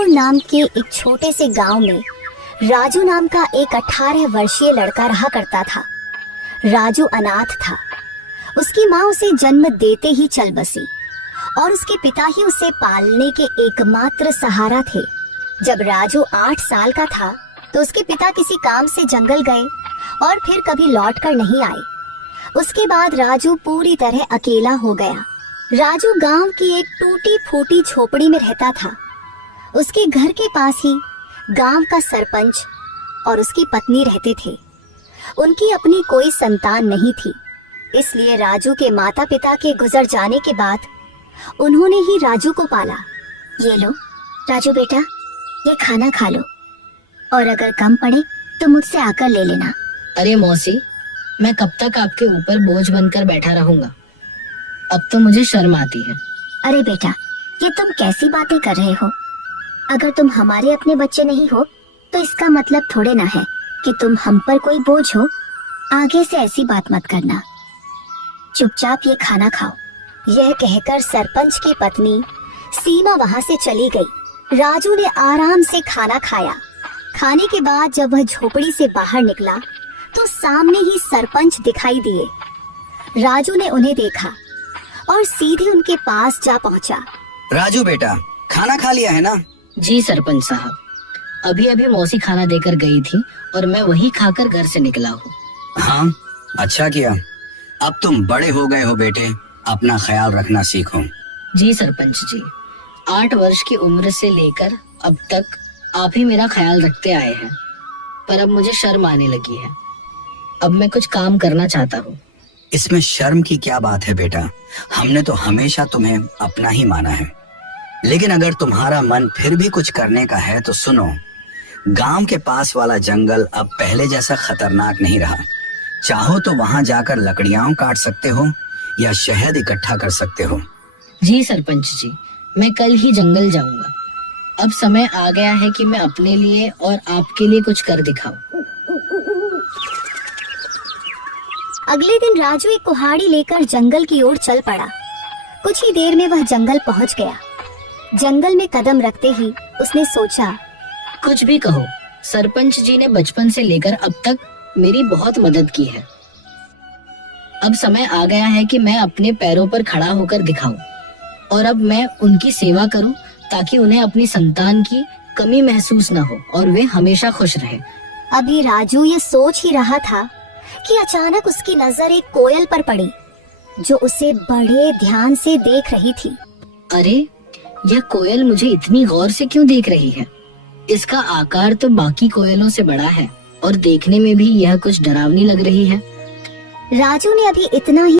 रामपुर नाम के एक छोटे से गांव में राजू नाम का एक 18 वर्षीय लड़का रहा करता था। राजू अनाथ था। उसकी माँ उसे जन्म देते ही चल बसी और उसके पिता ही उसे पालने के एकमात्र सहारा थे। जब राजू 8 साल का था तो उसके पिता किसी काम से जंगल गए और फिर कभी लौट कर नहीं आए। उसके बाद राजू पूरी तरह अकेला हो गया। राजू गांव की एक टूटी फूटी झोपड़ी में रहता था। उसके घर के पास ही गांव का सरपंच और उसकी पत्नी रहते थे। उनकी अपनी कोई संतान नहीं थी, इसलिए राजू के माता पिता के गुजर जाने के बाद उन्होंने ही राजू को पाला। ये लो राजू बेटा, ये खाना खा लो और अगर कम पड़े तो मुझसे आकर ले लेना। अरे मौसी, मैं कब तक आपके ऊपर बोझ बनकर बैठा रहूंगा? अब तो मुझे शर्म आती है। अरे बेटा, ये तुम कैसी बातें कर रहे हो? अगर तुम हमारे अपने बच्चे नहीं हो तो इसका मतलब थोड़े ना है कि तुम हम पर कोई बोझ हो। आगे से ऐसी बात मत करना। चुपचाप ये खाना खाओ। यह कहकर सरपंच की पत्नी सीमा वहां से चली गई। राजू ने आराम से खाना खाया। खाने के बाद जब वह झोपड़ी से बाहर निकला तो सामने ही सरपंच दिखाई दिए। राजू ने उन्हें देखा और सीधे उनके पास जा पहुंचा। राजू बेटा, खाना खा लिया है ना? जी सरपंच साहब, अभी अभी मौसी खाना देकर गई थी और मैं वही खाकर घर से निकला हूँ। हाँ, अच्छा किया। अब तुम बड़े हो गए हो बेटे, अपना ख्याल रखना सीखो। जी सरपंच जी, 8 वर्ष की उम्र से लेकर अब तक आप ही मेरा ख्याल रखते आए हैं, पर अब मुझे शर्म आने लगी है। अब मैं कुछ काम करना चाहता हूँ। इसमें शर्म की क्या बात है बेटा? हमने तो हमेशा तुम्हें अपना ही माना है। लेकिन अगर तुम्हारा मन फिर भी कुछ करने का है तो सुनो, गांव के पास वाला जंगल अब पहले जैसा खतरनाक नहीं रहा। चाहो तो वहां जाकर लकड़ियां काट सकते हो या शहद इकट्ठा कर सकते हो। जी सरपंच जी, मैं कल ही जंगल जाऊंगा। अब समय आ गया है कि मैं अपने लिए और आपके लिए कुछ कर दिखाऊं। अगले दिन राजू एक कुल्हाड़ी लेकर जंगल की ओर चल पड़ा। कुछ ही देर में वह जंगल पहुंच गया। जंगल में कदम रखते ही उसने सोचा, कुछ भी कहो, सरपंच जी ने बचपन से लेकर अब तक मेरी बहुत मदद की है। अब समय आ गया है कि मैं अपने पैरों पर खड़ा होकर दिखाऊं और अब मैं उनकी सेवा करूं ताकि उन्हें अपनी संतान की कमी महसूस न हो और वे हमेशा खुश रहे। अभी राजू ये सोच ही रहा था कि अचानक उसकी नजर एक कोयल पर पड़ी जो उसे बड़े ध्यान से देख रही थी। अरे, यह कोयल मुझे इतनी गौर से क्यों देख रही है? इसका आकार तो बाकी कोयलों से बड़ा है और देखने में भी यह कुछ डरावनी लग रही है। राजू ने अभी इतना ही